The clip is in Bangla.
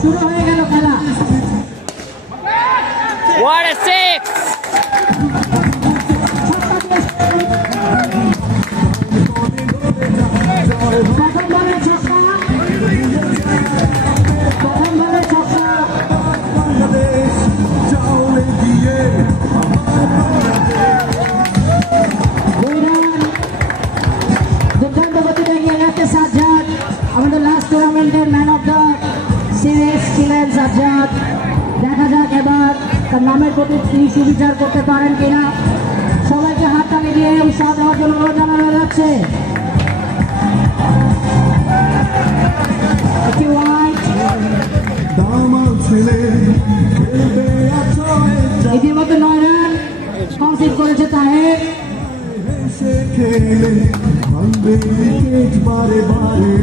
শুরু হয়ে গেল খেলা। What a six! প্রথম বলে ছক্কা, প্রথম বলে ছক্কা। দুর্দান্ত গতিতে এগিয়ে যাচ্ছে সাজ্জাদ, আমাদের লাস্ট টুর্নামেন্টের ম্যান অফ দ্য সিরিজ ছিলেন সাজ্জাদ। দেখা যাক এবার তার নামের প্রতি তিনি সুবিচার করতে পারেন কিনা। সবাইকে হাত তালি দিয়ে উৎসাহ দেওয়ার জন্য অনুরোধ জানানো যাচ্ছে। একটি ওয়াইড, ইতিমধ্যে 9 রান কনসিড করেছে তাহের। বারে বারে